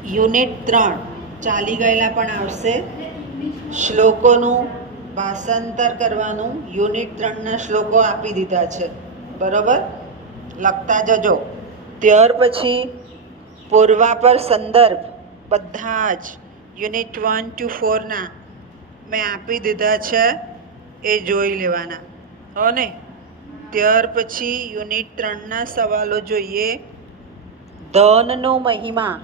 Unit 3 ચાલી ગયેલા પણ આવશે. શ્લોકોનું ભાષાંતર કરવાનું. યુનિટ 3ના શ્લોકો આપી દીધા છે, બરાબર? લખતા જજો. ત્યાર પછી પૂર્વાપર સંદર્ભ બધા જ યુનિટ 1 to 4ના મેં આપી દીધા છે, એ જોઈ લેવાના હો ને. ત્યાર પછી યુનિટ 3ના સવાલો જોઈએ. ધનનો મહિમા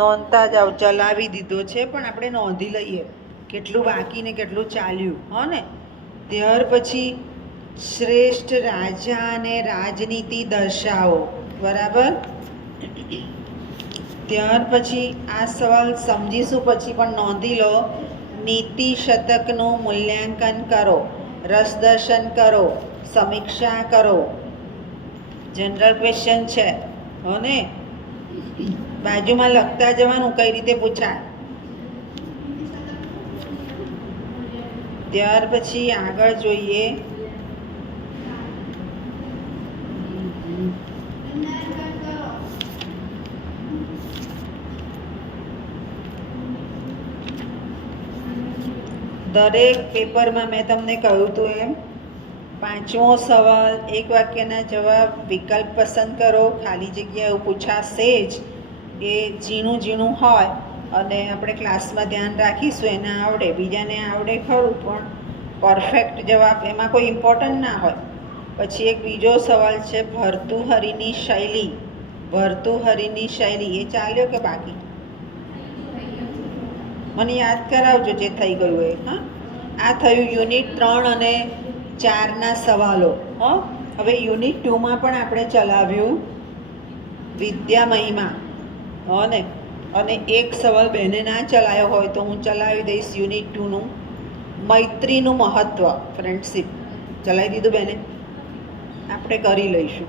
નોંધતા જાઓ. ચલાવી દીધો છે પણ આપણે નોંધી લઈએ કેટલું બાકી ને કેટલું ચાલ્યું, હો ને. ત્યાર પછી શ્રેષ્ઠ રાજા અને રાજનીતિ દર્શાવો, બરાબર? ત્યાર પછી આ સવાલ સમજીશું પછી પણ નોંધી લો. નીતિ શતકનું મૂલ્યાંકન કરો, રસદર્શન કરો, સમીક્ષા કરો. જનરલ ક્વેશ્ચન છે, હો ને. બાજુમાં લખતા જવાનું કઈ રીતે પૂછાય. ત્યાર પછી આગળ જોઈએ. દરેક પેપરમાં મેં તમને કહ્યું હતું એમ 5મો સવાલ, એક વાક્યના જવાબ, વિકલ્પ પસંદ કરો. ખાલી જગ્યા એવું પૂછાશે જ. એ ઝીણું ઝીણું હોય અને આપણે ક્લાસમાં ધ્યાન રાખીશું એને આવડે. બીજાને આવડે ખરું પણ પરફેક્ટ જવાબ એમાં કોઈ ઇમ્પોર્ટન્ટ ના હોય. પછી એક બીજો સવાલ છે ભર્તુહરિની શૈલી. ભર્તુહરિની શૈલી એ ચાલ્યો કે બાકી? મને યાદ કરાવજો જે થઈ ગયું એ. હા, આ થયું યુનિટ 3 અને 4ના સવાલો. હો, હવે યુનિટ 2માં પણ આપણે ચલાવ્યું વિદ્યા મહિમા, હો ને. અને એક સવાલ બેને ના ચલાવ્યો હોય તો હું ચલાવી દઈશ યુનિટ 2નું મૈત્રીનું મહત્ત્વ, ફ્રેન્ડશીપ. ચલાવી દીધું બેને? આપણે કરી લઈશું.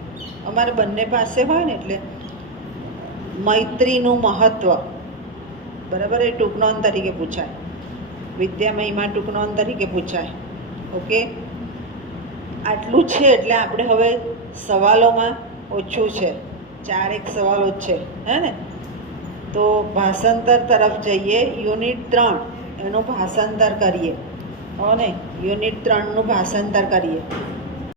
અમારે બંને પાસે હોય ને એટલે મૈત્રીનું મહત્ત્વ, બરાબર? એ ટૂંકનોંધ તરીકે પૂછાય. વિદ્યા મહિમા ટૂંકનોંધ તરીકે પૂછાય. ઓકે, આટલું છે. એટલે આપણે હવે સવાલોમાં ઓછું છે, 4 સવાલો જ છે, હે ને. તો ભાષાંતર તરફ જઈએ. યુનિટ 3 એનું ભાષાંતર કરીએ, હો ને. યુનિટ 3નું ભાષાંતર કરીએ.